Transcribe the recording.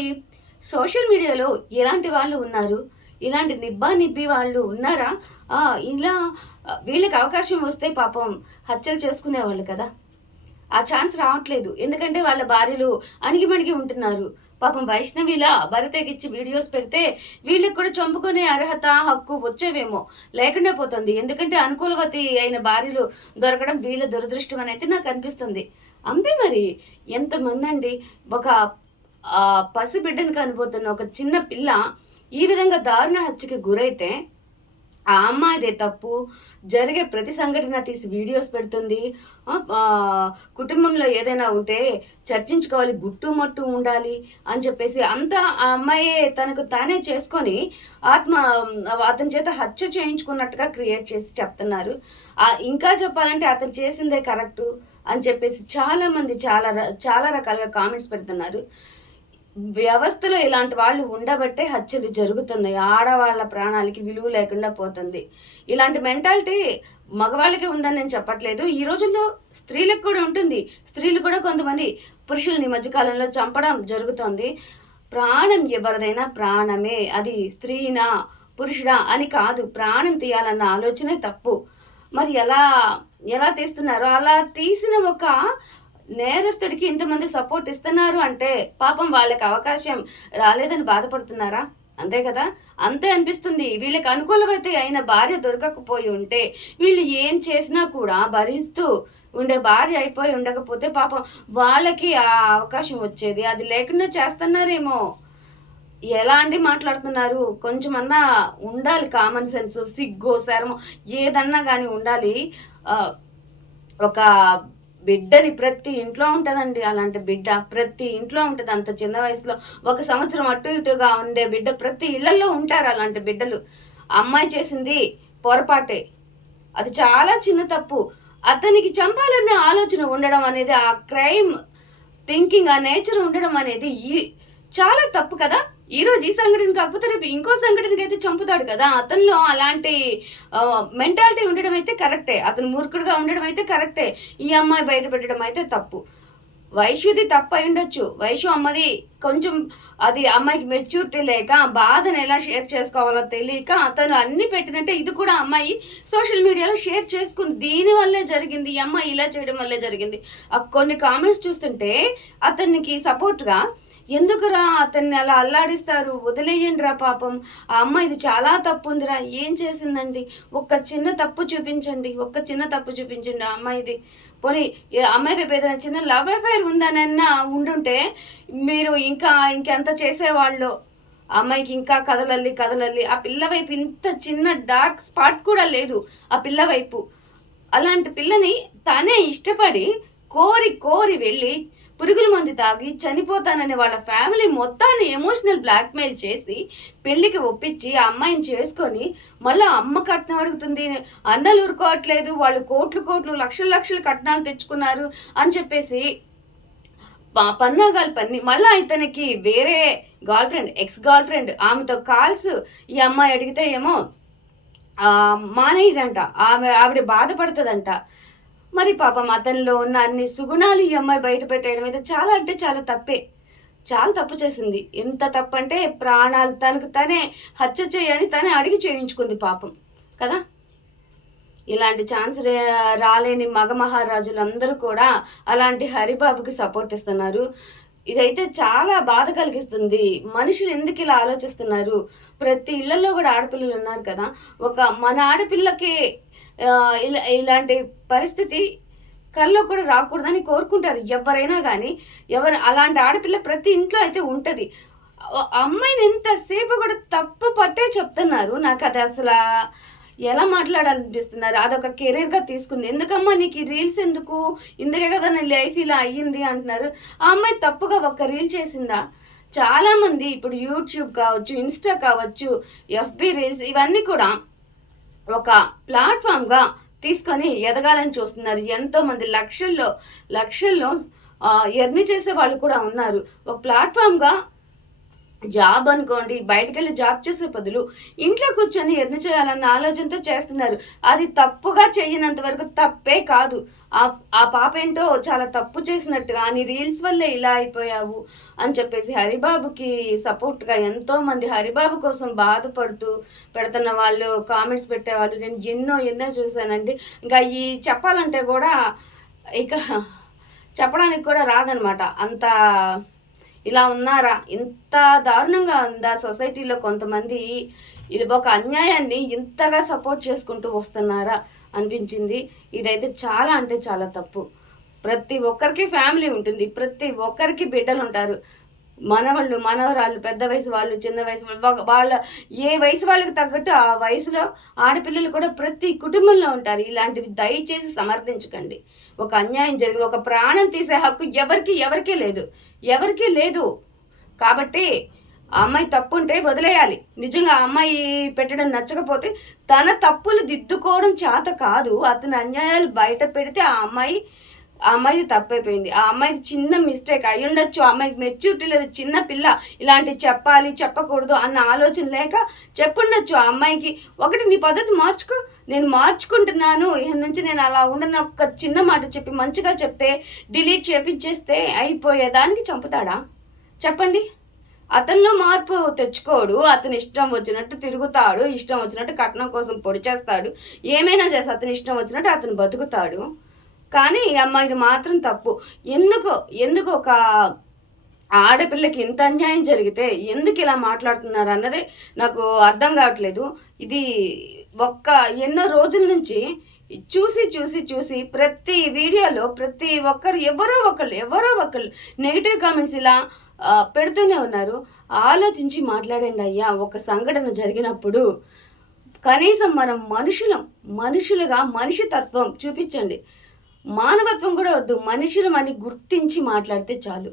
ఈ సోషల్ మీడియాలో ఎలాంటి వాళ్ళు ఉన్నారు? ఇలాంటి నిబ్బా నిబ్బి వాళ్ళు ఉన్నారా? ఇలా వీళ్ళకి అవకాశం వస్తే పాపం హత్యలు చేసుకునేవాళ్ళు కదా! ఆ ఛాన్స్ రావట్లేదు. ఎందుకంటే వాళ్ళ భార్యలు అణిగిమణిగి ఉంటున్నారు. పాపం వైష్ణవిలా బరితెగించి వీడియోస్ పెడితే వీళ్ళకి కూడా చంపుకునే అర్హత, హక్కు వచ్చేవేమో లేకుండా పోతుంది. ఎందుకంటే అనుకూలవతి అయిన భార్యలు దొరకడం వీళ్ళ దురదృష్టం అనైతే నాకు అనిపిస్తుంది. అంతే మరి. ఎంతమందండి ఒక పసిబిడ్డను కనిపోతున్న ఒక చిన్న పిల్ల ఈ విధంగా దారుణ హత్యకి గురైతే ఆ అమ్మాయిదే తప్పు. జరిగే ప్రతి సంఘటన తీసి వీడియోస్ పెడుతుంది. కుటుంబంలో ఏదైనా ఉంటే చర్చించుకోవాలి, గుట్టుమట్టు ఉండాలి అని చెప్పేసి అంతా ఆ అమ్మాయే తనకు తానే చేసుకొని అతని చేత హత్య చేయించుకున్నట్టుగా క్రియేట్ చేసి చెప్తున్నారు. ఇంకా చెప్పాలంటే అతను చేసిందే కరెక్టు అని చెప్పేసి చాలామంది చాలా రకాలుగా కామెంట్స్ పెడుతున్నారు. వ్యవస్థలో ఇలాంటి వాళ్ళు ఉండబట్టే హత్యలు జరుగుతున్నాయి. ఆడవాళ్ళ ప్రాణాలకి విలువ లేకుండా పోతుంది. ఇలాంటి మెంటాలిటీ మగవాళ్ళకి ఉందని నేను చెప్పట్లేదు. ఈ రోజుల్లో స్త్రీలకు కూడా ఉంటుంది. స్త్రీలు కూడా కొంతమంది పురుషుల్ని మధ్యకాలంలో చంపడం జరుగుతోంది. ప్రాణం ఎవరిదైనా ప్రాణమే. అది స్త్రీనా పురుషుడా అని కాదు. ప్రాణం తీయాలన్న ఆలోచనే తప్పు. మరి ఎలా తీస్తున్నారో అలా తీసిన ఒక నేరస్తుడికి ఇంతమంది సపోర్ట్ ఇస్తున్నారు అంటే పాపం వాళ్ళకి అవకాశం రాలేదని బాధపడుతున్నారా? అంతే కదా. అంతే అనిపిస్తుంది. వీళ్ళకి అనుకూలమైతే అయిన భార్య దొరకకపోయి ఉంటే వీళ్ళు ఏం చేసినా కూడా భరిస్తూ ఉండే భార్య అయిపోయి ఉండకపోతే పాపం వాళ్ళకి ఆ అవకాశం వచ్చేది. అది లేకుండా చేస్తున్నారేమో. ఎలా అండి మాట్లాడుతున్నారు? కొంచెమన్నా ఉండాలి కామన్ సెన్స్, సిగ్గు శరము ఏదన్నా కానీ ఉండాలి. ఒక బిడ్డని ప్రతి ఇంట్లో ఉంటుందండి. అలాంటి బిడ్డ ప్రతి ఇంట్లో ఉంటుంది. అంత చిన్న వయసులో 1 సంవత్సరం అటు ఇటుగా ఉండే బిడ్డ ప్రతి ఇళ్లలో ఉంటారు. అలాంటి బిడ్డలు. అమ్మాయి చేసింది పొరపాటే, అది చాలా చిన్న తప్పు. అతనికి చంపాలనే ఆలోచన ఉండడం అనేది, ఆ క్రైమ్ థింకింగ్, ఆ నేచర్ ఉండడం అనేది చాలా తప్పు కదా. ఈరోజు ఈ సంఘటన కాకపోతే రేపు ఇంకో సంఘటనకి అయితే చంపుతాడు కదా. అతనిలో అలాంటి మెంటాలిటీ ఉండడం అయితే కరెక్టే. అతను మూర్ఖుడుగా ఉండడం అయితే కరెక్టే. ఈ అమ్మాయి బయట పెట్టడం అయితే తప్పు. వైశ్యుది తప్పు అయి ఉండొచ్చు. వైశ్యు అమ్మది కొంచెం అది అమ్మాయికి మెచ్యూరిటీ లేక, బాధను ఎలా షేర్ చేసుకోవాలో తెలియక అతను అన్ని పెట్టినట్టే ఇది కూడా అమ్మాయి సోషల్ మీడియాలో షేర్ చేసుకుంది. దీనివల్లే జరిగింది. ఈ అమ్మాయి ఇలా చేయడం వల్లే జరిగింది. కొన్ని కామెంట్స్ చూస్తుంటే అతనికి సపోర్ట్గా ఎందుకురా అతన్ని అలా అల్లాడిస్తారు, వదిలేయండి రా పాపం, ఆ అమ్మ ఇది చాలా తప్పు ఉందిరా, ఏం చేసిందండి, ఒక్క చిన్న తప్పు చూపించండి, ఆ అమ్మాయిది. పోనీ అమ్మాయి వైపు ఏదైనా చిన్న లవ్ అఫైర్ ఉందనన్నా ఉండుంటే మీరు ఇంకెంత చేసేవాళ్ళు. అమ్మాయికి ఇంకా కదలల్లి ఆ పిల్ల వైపు ఇంత చిన్న డార్క్ స్పాట్ కూడా లేదు ఆ పిల్ల వైపు. అలాంటి పిల్లని తనే ఇష్టపడి కోరి వెళ్ళి పురుగుల మందు తాగి చనిపోతానని వాళ్ళ ఫ్యామిలీ మొత్తాన్ని ఎమోషనల్ బ్లాక్మెయిల్ చేసి పెళ్లికి ఒప్పించి ఆ అమ్మాయిని చేసుకొని మళ్ళీ అమ్మ కట్నం అడుగుతుంది. అన్నలు ఊరుకోవట్లేదు, వాళ్ళు కోట్లు లక్షల కట్నాలు తెచ్చుకున్నారు అని చెప్పేసి పన్నాగాలు పన్ని మళ్ళీ ఇతనికి వేరే ఎక్స్ గర్ల్ ఫ్రెండ్ ఆమెతో కాల్స్ ఈ అమ్మాయి అడిగితే ఏమో మానేయడంట. ఆవిడ బాధపడుతుందంట. మరి పాపం అతనిలో ఉన్న అన్ని సుగుణాలు ఈ అమ్మాయి బయట పెట్టేయడం అయితే చాలా తప్పే. చాలా తప్పు చేసింది. ఎంత తప్పు అంటే ప్రాణాలు తనకు తనే హత్య చేయని తనే అడిగి చేయించుకుంది పాపం కదా. ఇలాంటి ఛాన్స్ రాలేని మగ మహారాజులందరూ కూడా అలాంటి హరిబాబుకి సపోర్ట్ ఇస్తున్నారు. ఇదైతే చాలా బాధ కలిగిస్తుంది. మనుషులు ఎందుకు ఇలా ఆలోచిస్తున్నారు? ప్రతి ఇళ్లలో కూడా ఆడపిల్లలు ఉన్నారు కదా. మన ఆడపిల్లకి ఇలాంటి పరిస్థితి కల్లో కూడా రాకూడదని కోరుకుంటారు ఎవరైనా కానీ. అలాంటి ఆడపిల్ల ప్రతి ఇంట్లో అయితే ఉంటుంది. అమ్మాయిని ఎంతసేపు కూడా తప్పు పట్టే చెప్తున్నారు. నాకు అది అసలు ఎలా మాట్లాడాలనిపిస్తున్నారు. అదొక కెరీర్గా తీసుకుంది. ఎందుకమ్మా నీకు ఈ రీల్స్ ఎందుకు, ఇందుకే కదా నీ లైఫ్ ఇలా అయ్యింది అంటున్నారు. ఆ అమ్మాయి తప్పుగా ఒక రీల్ చేసిందా? చాలామంది ఇప్పుడు యూట్యూబ్ కావచ్చు, ఇన్స్టా కావచ్చు, ఎఫ్బి రీల్స్ ఇవన్నీ కూడా ఒక ప్లాట్ఫామ్గా తీసుకొని ఎదగాలని చూస్తున్నారు. ఎంతోమంది లక్షల్లో ఎర్ని చేసే వాళ్ళు కూడా ఉన్నారు. ఒక ప్లాట్ఫామ్గా జాబ్ అనుకోండి, బయటకెళ్ళి జాబ్ చేసే బదులు ఇంట్లో కూర్చొని ఎర్న్ చేయాలన్న ఆలోచనతో చేస్తున్నారు. అది తప్పుగా చెయ్యనంత వరకు తప్పే కాదు. ఆ పాప ఏంటో చాలా తప్పు చేసినట్టుగా నీ రీల్స్ వల్లే ఇలా అయిపోయావు అని చెప్పేసి హరిబాబుకి సపోర్ట్‌గా ఎంతోమంది హరిబాబు కోసం బాధపడుతూ పెడుతున్న వాళ్ళు, కామెంట్స్ పెట్టేవాళ్ళు నేను ఎన్నో ఎన్నో చూసానండి. ఇంకా ఈ చెప్పాలంటే కూడా ఇక చెప్పడానికి కూడా రాదనమాట. అంత ఇలా ఉన్నారా? ఇంత దారుణంగా ఉందా సొసైటీలో కొంతమంది ఒక అన్యాయాన్ని ఇంతగా సపోర్ట్ చేసుకుంటూ వస్తున్నారా అనిపించింది. ఇదైతే చాలా అంటే చాలా తప్పు. ప్రతి ఒక్కరికి ఫ్యామిలీ ఉంటుంది. ప్రతి ఒక్కరికి బిడ్డలుంటారు. మనవళ్ళు, మనవరాళ్ళు, పెద్ద వయసు వాళ్ళు, చిన్న వయసు వాళ్ళ ఏ వయసు వాళ్ళకి తగ్గట్టు ఆ వయసులో ఆడపిల్లలు కూడా ప్రతి కుటుంబంలో ఉంటారు. ఇలాంటివి దయచేసి సమర్థించకండి. ఒక అన్యాయం జరిగి ఒక ప్రాణం తీసే హక్కు ఎవరికీ లేదు. ఎవరికీ లేదు. కాబట్టి ఆ అమ్మాయి తప్పుంటే వదిలేయాలి. నిజంగా ఆ అమ్మాయి పెట్టడం నచ్చకపోతే తన తప్పులు దిద్దుకోవడం చేత కాదు. అతని అన్యాయాలు బయట పెడితే ఆ అమ్మాయిది తప్పైపోయింది. ఆ అమ్మాయిది చిన్న మిస్టేక్ అయ్యుండొచ్చు. ఆ అమ్మాయికి మెచ్యూరిటీ లేదు. చిన్న పిల్ల ఇలాంటివి చెప్పాలి, చెప్పకూడదు అన్న ఆలోచన లేక చెప్పుండొచ్చు ఆ అమ్మాయికి. ఒకటి నీ పద్ధతి మార్చుకో, నేను మార్చుకుంటున్నాను, ఇక నుంచి నేను అలా ఉండను ఒక్క చిన్న మాట చెప్పి మంచిగా చెప్తే డిలీట్ చేపించేస్తే అయిపోయేదానికి చంపుతాడా? చెప్పండి. అతనిలో మార్పు తెచ్చుకోడు. అతని ఇష్టం వచ్చినట్టు తిరుగుతాడు. ఇష్టం వచ్చినట్టు కట్నం కోసం పొడి చేస్తాడు. ఏమైనా చేసి అతని ఇష్టం వచ్చినట్టు అతను బతుకుతాడు. కానీ ఈ అమ్మాయిది మాత్రం తప్పు. ఎందుకు ఒక ఆడపిల్లకి ఇంత అన్యాయం జరిగితే ఎందుకు ఇలా మాట్లాడుతున్నారు అన్నదే నాకు అర్థం కావట్లేదు. ఇది ఎన్నో రోజుల నుంచి చూసి ప్రతి వీడియోలో ప్రతి ఒక్కరు ఎవరో ఒకళ్ళు నెగిటివ్ కామెంట్స్ ఇలా పెడుతూనే ఉన్నారు. ఆలోచించి మాట్లాడండి అయ్యా. ఒక సంఘటన జరిగినప్పుడు కనీసం మనం మనుషులుగా మనిషి తత్వం చూపించండి. మానవత్వం కూడా వద్దు, మనుషులమని గుర్తించి మాట్లాడితే చాలు.